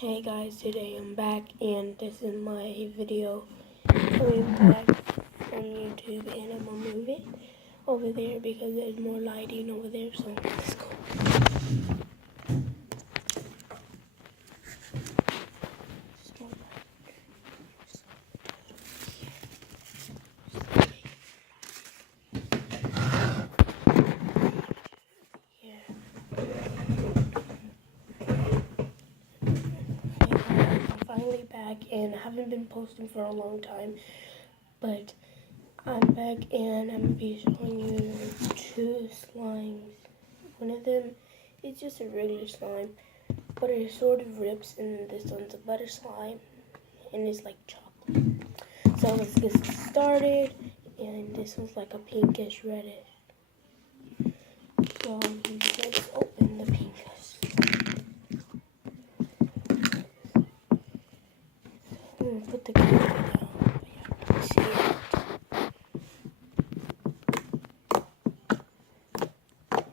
Hey guys, today I'm back and this is my video coming back from YouTube, and I'm gonna move it over there because there's more lighting over there, so let's go. I'm finally back and I haven't been posting for a long time, but I'm back and I'm gonna be showing you two slimes. One of them is just a regular slime, but it sort of rips, and this one's a butter slime and it's like chocolate. So let's get started, and this one's like a pinkish reddish. So let's open the pinkish. I'm gonna put the camera down, but yeah, you see it.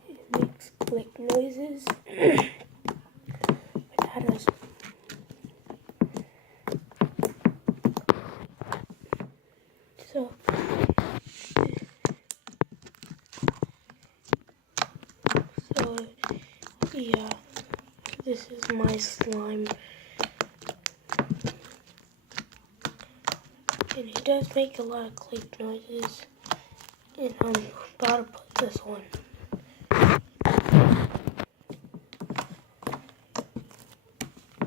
It makes click noises. So yeah, this is my slime, and it does make a lot of click noises, and I'm about to put this one.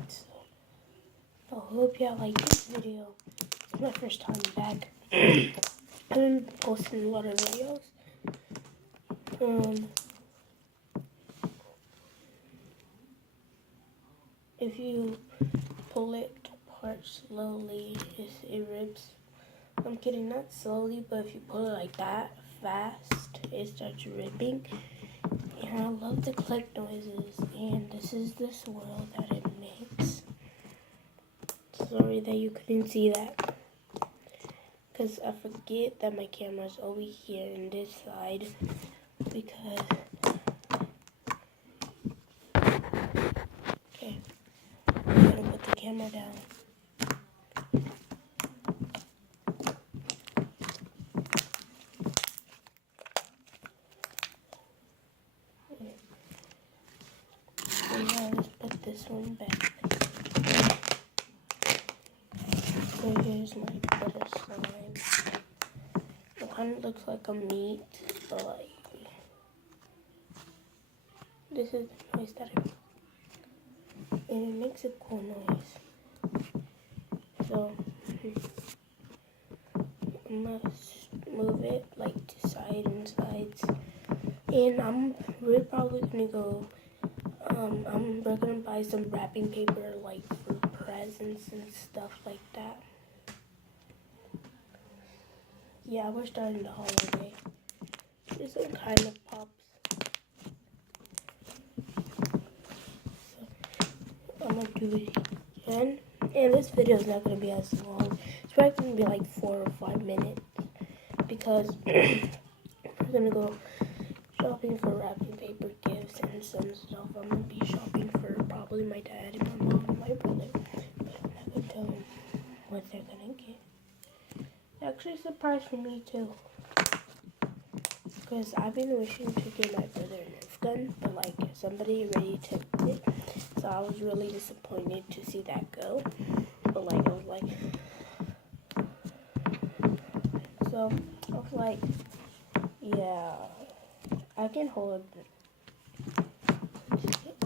So I hope y'all like this video. It's my first time back. I've been posting a lot of videos. If you pull it apart slowly, it rips. I'm kidding, not slowly, but if you pull it like that fast, it starts ripping. And I love the click noises, and this is the swirl that it makes. Sorry that you couldn't see that, because I forget that my camera's over here in this side, because okay, I'm gonna put the camera down. So now let's put this one back. So here's my butter slime. It kind of looks like a meat, but like, this is the noise that it makes. And it makes a cool noise. So I'm gonna move it like to side and sides. And we're probably gonna go, we're gonna buy some wrapping paper like for presents and stuff like that. Yeah, we're starting the holiday. This one kind of pops. So I'm gonna do it again. And this video is not gonna be as long. It's probably gonna be like 4 or 5 minutes, because we're gonna go shopping for wrapping paper, gifts, and some stuff. I'm gonna be shopping for probably my dad and my mom and my brother, but I'm not gonna tell them what they're gonna get. It's actually a surprise for me too, because I've been wishing to get my brother a Nerf gun, but like somebody already took it, so I was really disappointed to see that go. But like I was like, so I was like, yeah, I can hold it.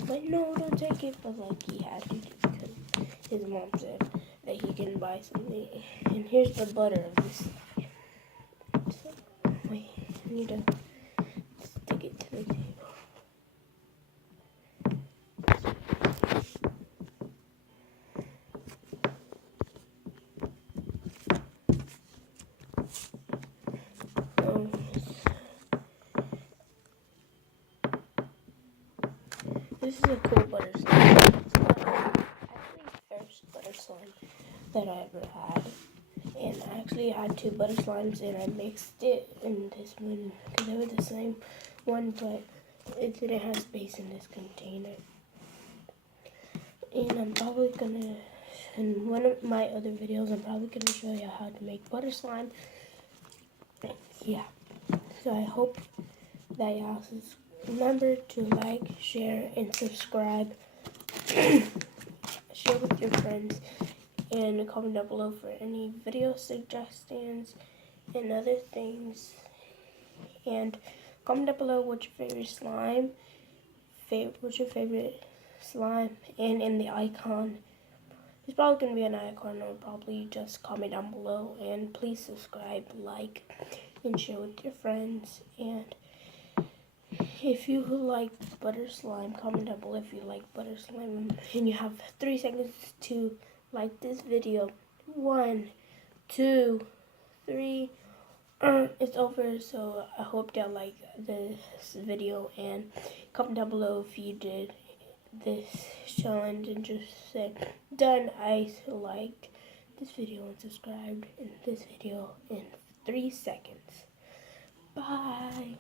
But no, don't take it. But like he had to, because his mom said that he can buy something. And here's the butter of this. So, wait, I need to stick it to the table. This is a cool butter slime. It's actually the first butter slime that I ever had. And I actually had 2 butter slimes, and I mixed it in this one because they were the same one, but it didn't have space in this container. And I'm probably gonna, in one of my other videos, I'm probably gonna show you how to make butter slime. Yeah. So I hope that y'all remember to like, share, and subscribe. Share with your friends, and comment down below for any video suggestions and other things. And comment down below what's your favorite slime, and in the icon. There's probably going to be an icon, or probably just comment down below. And please subscribe, like, and share with your friends. And if you like butter slime, comment down below if you like butter slime. And you have 3 seconds to like this video. 1, 2, 3. It's over. So I hope y'all like this video, and comment down below if you did this challenge, and just say done. I liked this video and subscribed in this video in 3 seconds. Bye.